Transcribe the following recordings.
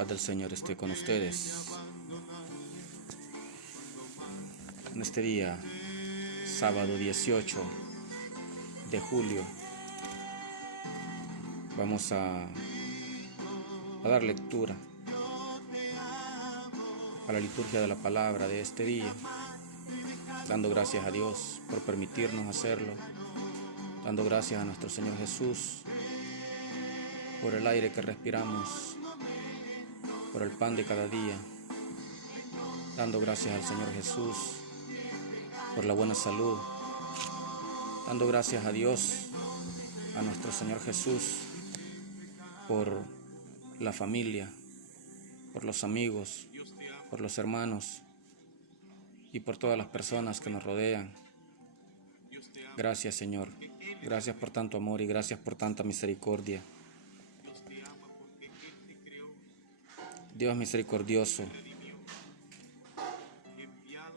Paz del Señor esté con ustedes. En este día, sábado 18 de julio, vamos a dar lectura a la liturgia de la palabra de este día, dando gracias a Dios por permitirnos hacerlo, dando gracias a nuestro Señor Jesús por el aire que respiramos, por el pan de cada día, dando gracias al Señor Jesús por la buena salud, dando gracias a Dios, a nuestro Señor Jesús, por la familia, por los amigos, por los hermanos y por todas las personas que nos rodean. Gracias, Señor. Gracias por tanto amor y gracias por tanta misericordia. Dios misericordioso,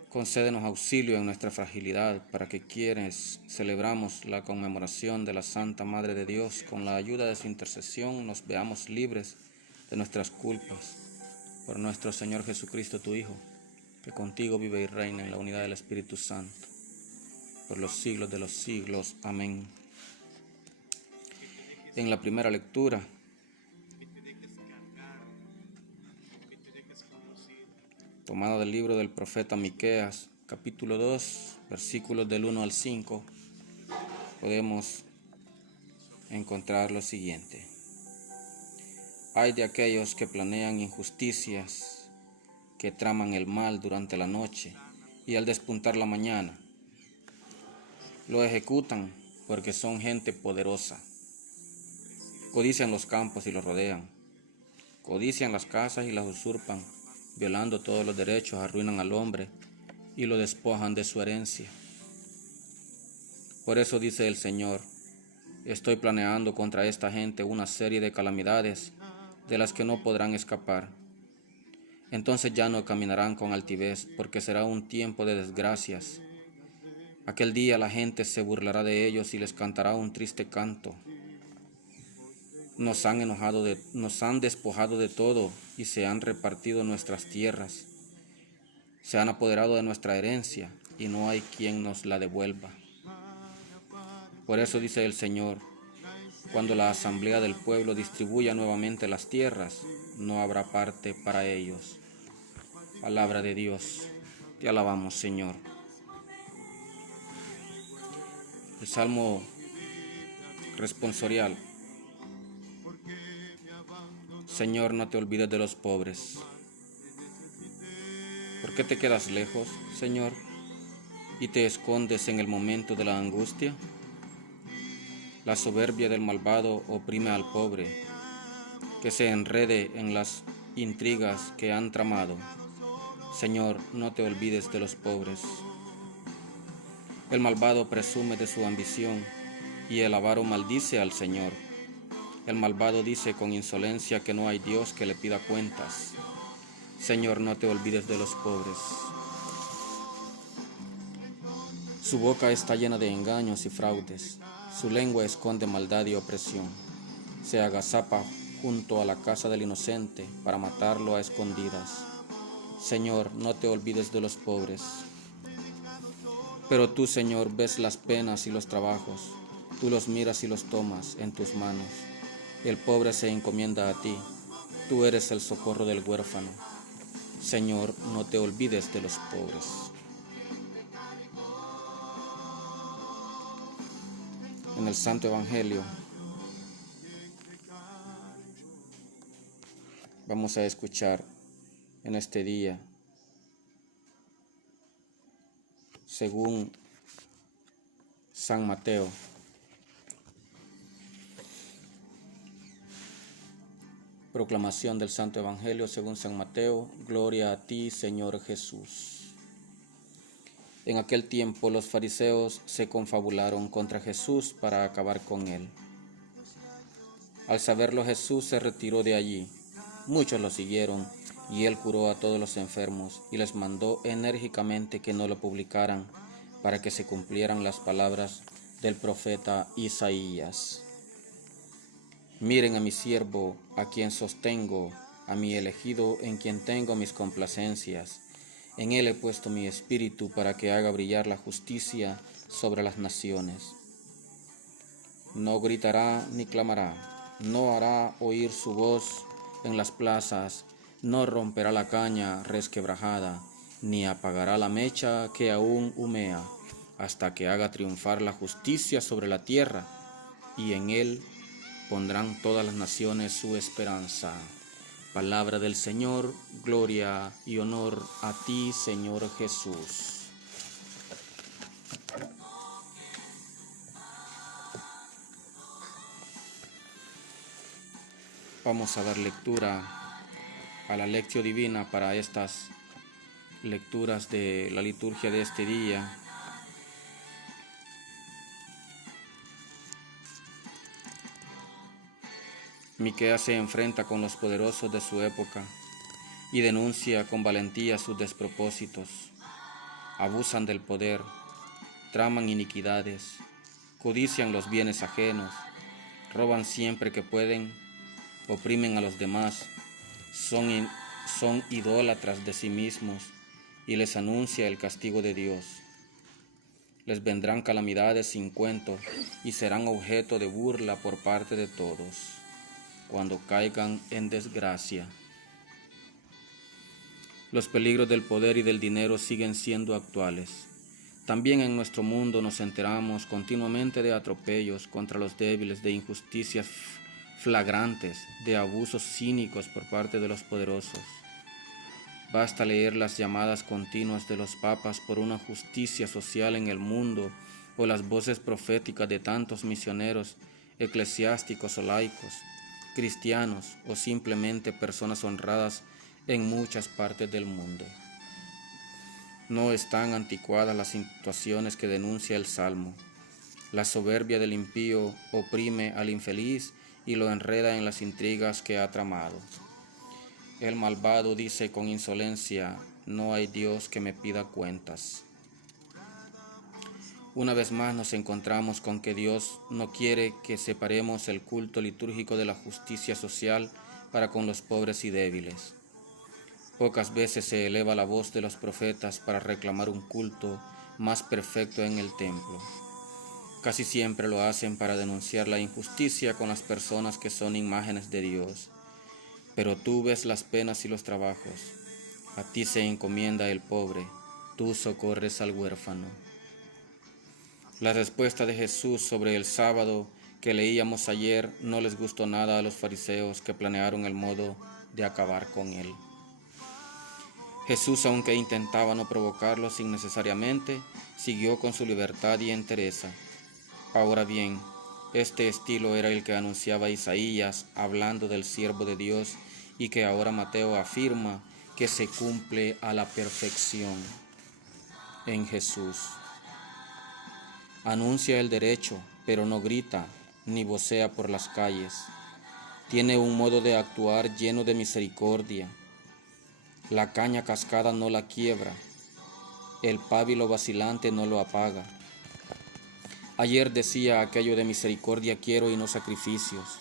concédenos auxilio en nuestra fragilidad para que quienes celebramos la conmemoración de la Santa Madre de Dios, con la ayuda de su intercesión nos veamos libres de nuestras culpas. Por nuestro Señor Jesucristo, tu Hijo, que contigo vive y reina en la unidad del Espíritu Santo, por los siglos de los siglos. Amén. En la primera lectura, tomada del libro del profeta Miqueas, capítulo 2, versículos del 1 al 5, podemos encontrar lo siguiente. Ay de aquellos que planean injusticias, que traman el mal durante la noche y al despuntar la mañana. Lo ejecutan porque son gente poderosa. Codician los campos y los rodean. Codician las casas y las usurpan. Violando todos los derechos, arruinan al hombre y lo despojan de su herencia. Por eso dice el Señor, estoy planeando contra esta gente una serie de calamidades de las que no podrán escapar. Entonces ya no caminarán con altivez, porque será un tiempo de desgracias. Aquel día la gente se burlará de ellos y les cantará un triste canto. Nos han despojado de todo y se han repartido nuestras tierras. Se han apoderado de nuestra herencia y no hay quien nos la devuelva. Por eso dice el Señor, cuando la asamblea del pueblo distribuya nuevamente las tierras, no habrá parte para ellos. Palabra de Dios, te alabamos, Señor. El Salmo responsorial. Señor, no te olvides de los pobres. ¿Por qué te quedas lejos, Señor, y te escondes en el momento de la angustia? La soberbia del malvado oprime al pobre, que se enrede en las intrigas que han tramado. Señor, no te olvides de los pobres. El malvado presume de su ambición y el avaro maldice al Señor. El malvado dice con insolencia que no hay Dios que le pida cuentas. Señor, no te olvides de los pobres. Su boca está llena de engaños y fraudes. Su lengua esconde maldad y opresión. Se agazapa junto a la casa del inocente para matarlo a escondidas. Señor, no te olvides de los pobres. Pero tú, Señor, ves las penas y los trabajos. Tú los miras y los tomas en tus manos. El pobre se encomienda a ti. Tú eres el socorro del huérfano. Señor, no te olvides de los pobres. En el Santo Evangelio vamos a escuchar en este día, según San Mateo, proclamación del Santo Evangelio según San Mateo. Gloria a ti, Señor Jesús. En aquel tiempo los fariseos se confabularon contra Jesús para acabar con él. Al saberlo, Jesús se retiró de allí. Muchos lo siguieron y él curó a todos los enfermos y les mandó enérgicamente que no lo publicaran, para que se cumplieran las palabras del profeta Isaías. Miren a mi siervo, a quien sostengo, a mi elegido en quien tengo mis complacencias. En él he puesto mi espíritu para que haga brillar la justicia sobre las naciones. No gritará ni clamará, no hará oír su voz en las plazas, no romperá la caña resquebrajada, ni apagará la mecha que aún humea, hasta que haga triunfar la justicia sobre la tierra, y en él pondrán todas las naciones su esperanza. Palabra del Señor, gloria y honor a ti, Señor Jesús. Vamos a dar lectura a la lectio divina para estas lecturas de la liturgia de este día. Miqueas se enfrenta con los poderosos de su época y denuncia con valentía sus despropósitos. Abusan del poder, traman iniquidades, codician los bienes ajenos, roban siempre que pueden, oprimen a los demás, son idólatras de sí mismos y les anuncia el castigo de Dios. Les vendrán calamidades sin cuento y serán objeto de burla por parte de todos cuando caigan en desgracia. Los peligros del poder y del dinero siguen siendo actuales. También en nuestro mundo nos enteramos continuamente de atropellos contra los débiles, de injusticias flagrantes, de abusos cínicos por parte de los poderosos. Basta leer las llamadas continuas de los papas por una justicia social en el mundo o las voces proféticas de tantos misioneros, eclesiásticos o laicos, cristianos o simplemente personas honradas en muchas partes del mundo. No están anticuadas las situaciones que denuncia el Salmo. La soberbia del impío oprime al infeliz y lo enreda en las intrigas que ha tramado. El malvado dice con insolencia: no hay Dios que me pida cuentas. Una vez más nos encontramos con que Dios no quiere que separemos el culto litúrgico de la justicia social para con los pobres y débiles. Pocas veces se eleva la voz de los profetas para reclamar un culto más perfecto en el templo. Casi siempre lo hacen para denunciar la injusticia con las personas que son imágenes de Dios. Pero tú ves las penas y los trabajos. A ti se encomienda el pobre, tú socorres al huérfano. La respuesta de Jesús sobre el sábado que leíamos ayer no les gustó nada a los fariseos que planearon el modo de acabar con él. Jesús, aunque intentaba no provocarlos innecesariamente, siguió con su libertad y entereza. Ahora bien, este estilo era el que anunciaba Isaías hablando del siervo de Dios y que ahora Mateo afirma que se cumple a la perfección en Jesús. Anuncia el derecho, pero no grita ni vocea por las calles. Tiene un modo de actuar lleno de misericordia. La caña cascada no la quiebra, el pábilo vacilante no lo apaga. Ayer decía aquello de misericordia quiero y no sacrificios.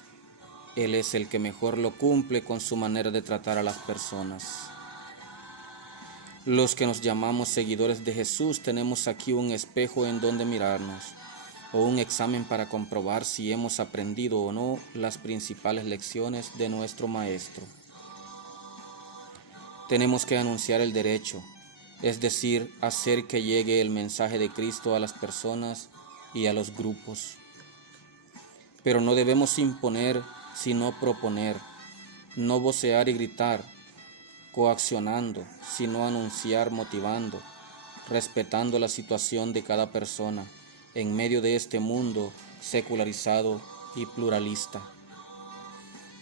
Él es el que mejor lo cumple con su manera de tratar a las personas. Los que nos llamamos seguidores de Jesús tenemos aquí un espejo en donde mirarnos, o un examen para comprobar si hemos aprendido o no las principales lecciones de nuestro Maestro. Tenemos que anunciar el derecho, es decir, hacer que llegue el mensaje de Cristo a las personas y a los grupos. Pero no debemos imponer, sino proponer, no vocear y gritar, coaccionando, sino anunciar motivando, respetando la situación de cada persona en medio de este mundo secularizado y pluralista.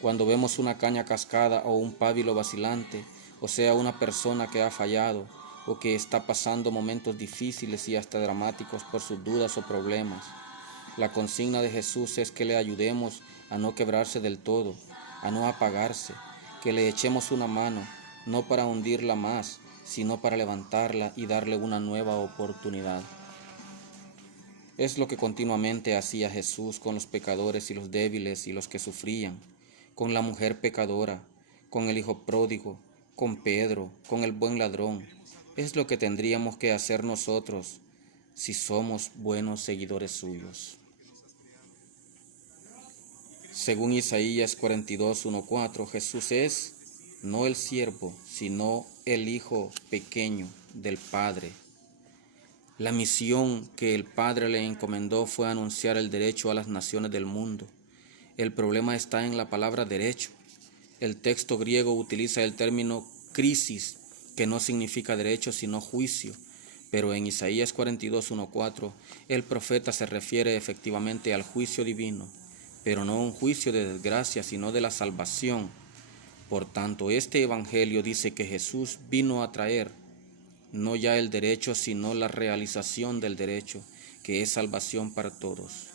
Cuando vemos una caña cascada o un pábilo vacilante, o sea, una persona que ha fallado o que está pasando momentos difíciles y hasta dramáticos por sus dudas o problemas, la consigna de Jesús es que le ayudemos a no quebrarse del todo, a no apagarse, que le echemos una mano, no para hundirla más, sino para levantarla y darle una nueva oportunidad. Es lo que continuamente hacía Jesús con los pecadores y los débiles y los que sufrían, con la mujer pecadora, con el hijo pródigo, con Pedro, con el buen ladrón. Es lo que tendríamos que hacer nosotros si somos buenos seguidores suyos. Según Isaías 42, 1-4, Jesús es no el siervo, sino el hijo pequeño del Padre. La misión que el Padre le encomendó fue anunciar el derecho a las naciones del mundo. El problema está en la palabra derecho. El texto griego utiliza el término crisis, que no significa derecho sino juicio, pero en Isaías 42, 1-4, el profeta se refiere efectivamente al juicio divino, pero no un juicio de desgracia, sino de la salvación. Por tanto, este evangelio dice que Jesús vino a traer no ya el derecho, sino la realización del derecho, que es salvación para todos,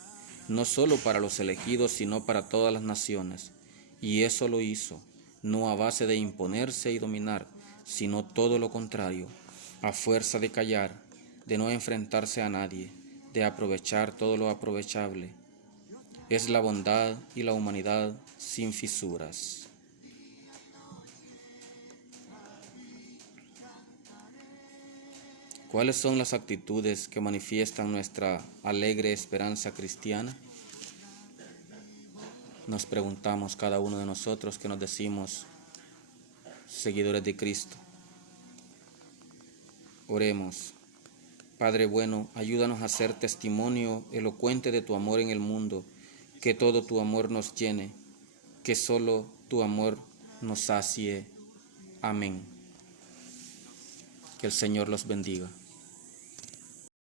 no solo para los elegidos, sino para todas las naciones. Y eso lo hizo, no a base de imponerse y dominar, sino todo lo contrario, a fuerza de callar, de no enfrentarse a nadie, de aprovechar todo lo aprovechable. Es la bondad y la humanidad sin fisuras. ¿Cuáles son las actitudes que manifiestan nuestra alegre esperanza cristiana? Nos preguntamos cada uno de nosotros que nos decimos seguidores de Cristo. Oremos. Padre bueno, ayúdanos a ser testimonio elocuente de tu amor en el mundo, que todo tu amor nos llene, que solo tu amor nos sacie. Amén. Que el Señor los bendiga.